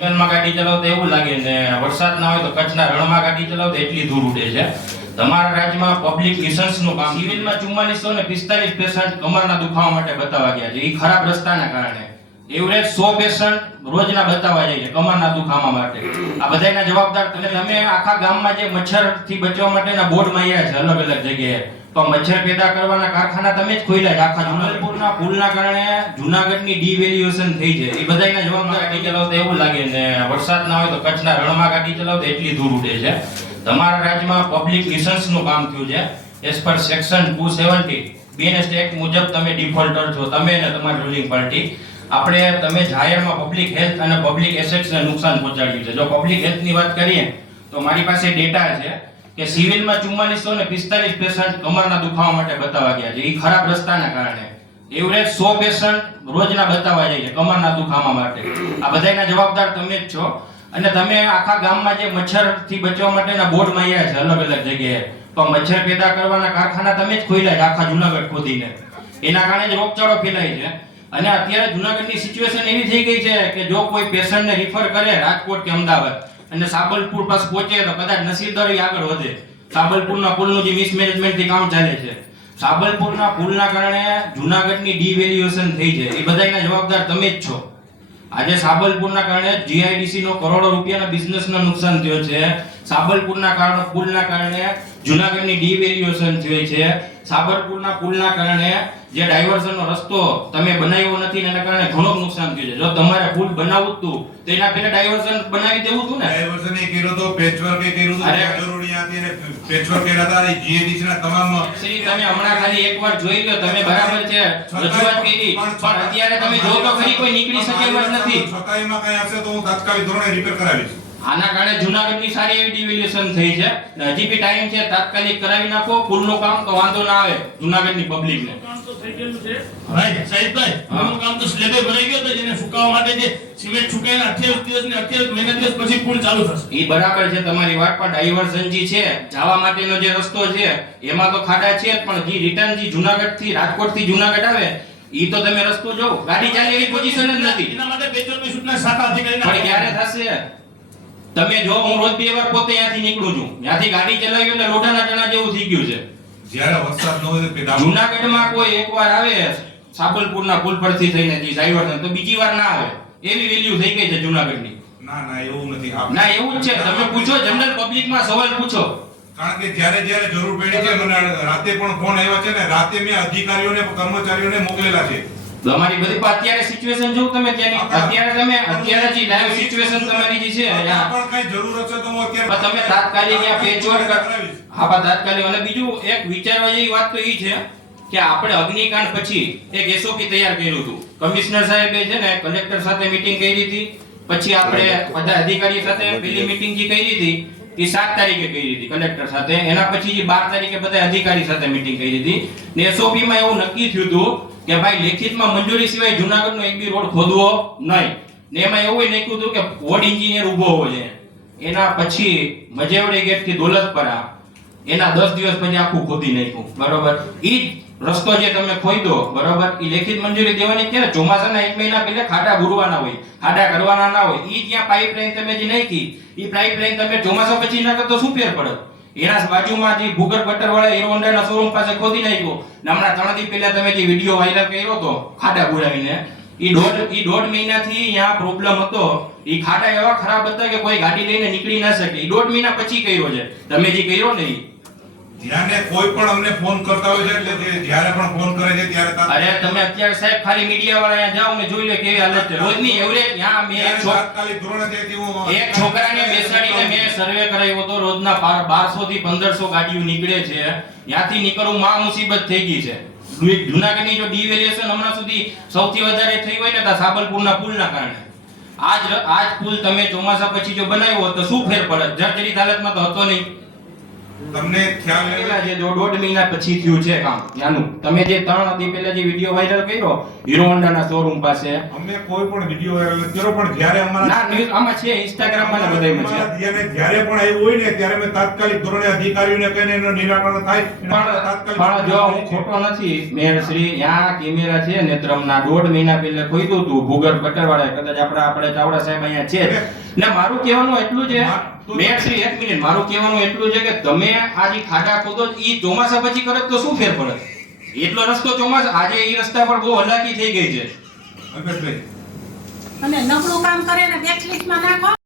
જંગલમાં ગાડી ચલાવતા એવું લાગે ને વરસાદ ના હોય તો કચ્છના રણમાં ગાડી ચલાવતા એટલી ધૂળ ઉડે છે. તમારા રાજ્યમાં પબ્લિક લિસન્સનું કામ સિવિલમાં 4445 પેશન્ટ કમરના દુખાવા માટે બતાવવા ગયા છે. એ ખરાબ રસ્તાના કારણે એવરેજ 100 પેશન્ટ રોજના બતાવવા જાય છે કમરના દુખાવા માટે. આ બધાયના જવાબદાર તમે આખા ગામમાં જે મચ્છરથી બચવા માટેના બોર્ડ માર્યા છે અલગ અલગ જગ્યાએ, તો મચ્છર પેદા કરવાના કારખાના તમે જ ખોલ્યા છે. આખા જુનાગઢના પુલના કારણે જુનાગઢની ડીવેલ્યુએશન થઈ છે. એ બધાયના જવાબદાર ગાડી ચલાવતા એવું લાગે ને વરસાદ ના હોય તો કચ્છના રણમાં ગાડી ચલાવતા એટલી ધૂળ ઉડે છે. તમારા રાજ્યમાં પબ્લિક લિસન્સનું કામ થયું છે. As per section 270 BNS act મુજબ તમે ડિફોલ્ટર છો, તમે અને તમારી રૂલિંગ પાર્ટી. તમે જાહેરમાં પબ્લિક હેલ્થ અને પબ્લિક એસેટ્સને નુકસાન પહોંચાડ્યું છે. જો પબ્લિક હેલ્થની વાત કરીએ તો મારી પાસે ડેટા છે કે સિવિલમાં 4445 પેશન્ટ કમરના દુખાવા માટે બતાવવા ગયા છે. એ ખરાબ રસ્તાના કારણે એવરેજ 100 પેશન્ટ રોજના બતાવવા જાય છે કમરના દુખાવા માટે. આ બધાયના જવાબદાર તમે જ છો. અને તમે આખા ગામમાં જે મચ્છરથી બચવા માટેના બોર્ડ માર્યા છે અલગ અલગ જગ્યાએ, તો મચ્છર પેદા કરવાના કારખાના તમે જ ખોલ્યા છે આખા જુનાગઢ ખોદીને. એના કારણે જ રોગચાળો ફેલાય છે. અને અત્યારે જુનાગઢની સિચ્યુએશન એવી થઈ ગઈ છે કે જો કોઈ પેશન્ટને રિફર કરે રાજકોટ કે અમદાવાદ અને સાબલપુર પાસે પહોંચે તો કદાચ નસીબદારી આગળ વધે. સાબલપુરના પુલનું જે મિસમેનેજમેન્ટથી કામ ચાલે છે, સાબલપુરના પુલના કારણે જુનાગઢની ડીવેલ્યુએશન થઈ છે. એ બધાયના જવાબદાર તમે જ છો. આજે સાબલપુરના કારણે જીઆઈડીસી નો કરોડો રૂપિયાના બિઝનેસને નુકસાન થયો છે. સાબલપુરના પુલના કારણે જુનાગઢની ડીવેલ્યુએશન થઈ છે. સાબરપુરના પુલના કારણે જે ડાયવર્ઝનનો રસ્તો તમે બનાવ્યો નથી એના કારણે ઘણું નુકસાન થયું છે. જો તમારે પુલ બનાવવું હતું તો એના પહેલા ડાયવર્ઝન બનાવી દેવું હતું ને. ડાયવર્ઝન એ કર્યો તો, પેચવર્ક એ કર્યું તો, જરૂરી હતી ને પેચવર્ક કર્યા હતા. જીએડીસી ના તમામ શ્રી તમે હમણાં ખાલી એકવાર જોઈ લો, તમે બરાબર છે રજૂઆત કરી, પણ અત્યારે તમે જો તો ખરી કોઈ નીકળી શકે એમ જ નથી. છતાંયમાં કઈ હશે તો હું તાત્કાલિક ધોરણે રિપેર કરાવીશ. આના કારણે જુનાગઢની સારી એવી ડિવેલ્યુએશન થઈ છે. હજી બી ટાઈમ છે, તાત્કાલિક કરાવી નાખો પુલનું કામ, તો વાંધો ના આવે જુનાગઢની પબ્લિકને. કામ તો થઈ ગયું છે ભાઈ સાહેબભાઈ. પુલનું કામ તો સ્લેબે ભરાઈ ગયો તો જેને ફૂંકાવા માટે જે સિમેન્ટ ફૂંકાઈને 28 દિવસ ને 28 મહિના દિવસ પછી પુલ ચાલુ થશે. એ બરાબર છે તમારી વાત, પણ ડાયવર્ઝન જે છે જવા માટેનો જે રસ્તો છે એમાં તો ખાડા છે જ, પણ જે રિટર્ન જે જુનાગઢ થી રાજકોટ થી જુનાગઢ આવે ઈ તો તમે રસ્તો જો ગાડી ચાલે એવી પોઝિશન જ નથી. એના માટે પેચવર્કની સૂચના શાખા અધિકારીને પણ ક્યારે થશે? તમે જો હું રોજ 2 વાર પોતે ત્યાંથી નીકળું છું, ત્યાંથી ગાડી ચલાવી એટલે લોઢાના ટણા જેવું થઈ ગયું છે. જ્યારે વરસાદ ન હોય તો પેલા જુનાગઢમાં કોઈ એકવાર આવે સાબલપુરના પુલ પરથી થઈને જે ડાયવર્ઝન, તો બીજી વાર ના આવે એવી વેલ્યુ થઈ ગઈ છે જુનાગઢની. ના એવું નથી. ના એવું જ છે. તમે પૂછો જનરલ પબ્લિકમાં સવાલ પૂછો. કારણ કે જ્યારે જરૂર પડી છે, મને રાતે પણ ફોન આવ્યા છે ને, રાતે મેં અધિકારીઓને કર્મચારીઓને મોકલેલા છે. તમારી બધી અત્યારે સિચ્યુએશન જો તમે ત્યાંની અત્યારે જે લાઈવ સિચ્યુએશન તમારી જે છે પણ કઈ જરૂર હશે તો હું અત્યારે તમે તાત્કાલિક ત્યાં પેચવર્ક હા તાત્કાલિક. અને બીજું એક વિચારવા જેવી વાત તો એ છે કે આપણે અગ્નિકાંડ પછી એક એસઓપી તૈયાર કર્યું હતું. કમિશનર સાહેબે છે ને કલેક્ટર સાથે મીટિંગ કરી હતી, પછી આપણે બધા અધિકારીઓ સાથે પેલી મીટિંગ જે કરી હતી એ 7 તારીખે કરી હતી કલેક્ટર સાથે. એના પછી જે 12 તારીખે બધા અધિકારી સાથે મીટિંગ કરી હતી ને એસઓપી માં એવું નક્કી થયું હતું કે ભાઈ લેખિતમાં મંજૂરી સિવાય જુનાગઢનો એક બી રોડ ખોદવો નહીં. ને એમાં એવું નાખ્યું હતું કે વોર્ડ એન્જિનિયર ઊભો હોવો જોઈએ. એના પછી મજેવડી ગેટ થી દોલતપરા એના 10 દિવસ પછી આખું ખોદી નાખ્યું. બરોબર. ઈ રસ્તો જે તમે ખોદો બરોબર, ઈ લેખિત મંજૂરી દેવાની ક્યારે? ચોમાસાના 1 મહિના પહેલા ખાડા ભરવાના હોય, ખાડા કરવાના ના હોય. ઈ જ્યાં પાઇપલાઇન તમે જે નાખી ઈ પાઇપલાઇન તમે ચોમાસા પછી નાખો તો શું ફેર પડે? એના બાજુમાં જે ભૂગર્ભ ગટર વાળા હીરો હોન્ડાના શોરૂમ પાસે ખોદી નાખ્યો. હમણાં 3 દિવસ પહેલા તમે જે વિડિયો વાયરલ કર્યો હતો ખાડા પુરાવીને, ઈ દોઢ મહિનાથી અહીંયા પ્રોબ્લેમ હતો. ઈ ખાડા એવા ખરાબ હતા કે કોઈ ગાડી લઈને નીકળી ના શકે. ઈ 1.5 મહિના પછી કર્યો છે તમે જે કર્યો ને ઈ. ધ્યાને કોઈ પણ અમને ફોન કરતા હોય છે એટલે જ્યારે પણ ફોન કરે છે ત્યારે અરે તમે અત્યારે સાહેબ ખાલી મીડિયા વાળા અહીંયા જાઓ ને જોઈ લો કેવી હાલત છે રોજની એવરેજ. ત્યાં મેં તાત્કાલિક ધોરણે ત્યાંથી હું એક છોકરાને બેસાડીને મેં સર્વે કરાવ્યો તો રોજના 1200 થી 1500 ગાડીઓ નીકળે છે. ત્યાંથી નીકળવું મહા મુસીબત થઈ ગઈ છે. જુનાગઢની જો ડિવેલ્યુએશન હમણાં સુધી સૌથી વધારે થઈ હોય ને તો સાબલપુરના પુલના કારણે. આજ પુલ તમે ચોમાસા પછી જો બનાવ્યો તો શું ફેર પડે? જર્જરિત હાલતમાં તો હતો નહીં. તમને ખ્યાલ પેલા જે દોઢ મહિના પછી થયું છે કામ નાનું. તમે જે 3 દી પહેલા જે વિડિયો વાયરલ કર્યો હીરો હોન્ડાના શોરૂમ પાસે, અમે કોઈ પણ વિડીયો વાયરલ નથી કર્યો, પણ જ્યારે અમારા ના ન્યૂઝ આમાં છે, ઇન્સ્ટાગ્રામમાં ને બધાયમાં છે. જ્યારે પણ આવ્યું હોય ને ત્યારે અમે તાત્કાલિક ધોરણે અધિકારીઓને કહીને એનું નિરાકરણ થાય એના માટે તાત્કાલિક પણ જો હું ખોટો નથી, મેયરશ્રી ત્યાં કેમેરા છે નેત્રમના 1.5 મહિના પહેલા ખોઈતું હતું ભૂગર્ભ ગટરવાળાએ, કદાચ આપણે ચાવડા સાહેબ અહીંયા છે જ. ને મારું કહેવાનું એટલું છે મેયરશ્રી, એક મિનિટ, મારું કહેવાનું એટલું છે કે તમે આ જે ખાડા ખોદો ઈ ચોમાસા પછી કરે તો શું ફેર પડે? એટલો રસ્તો ચોમાસા, આજે ઈ રસ્તા પર બહુ હલાકી થઈ ગઈ છે. અલ્પેશભાઈ અને નબળું કામ કરે ને બ્લેકલિસ્ટમાં નાખો.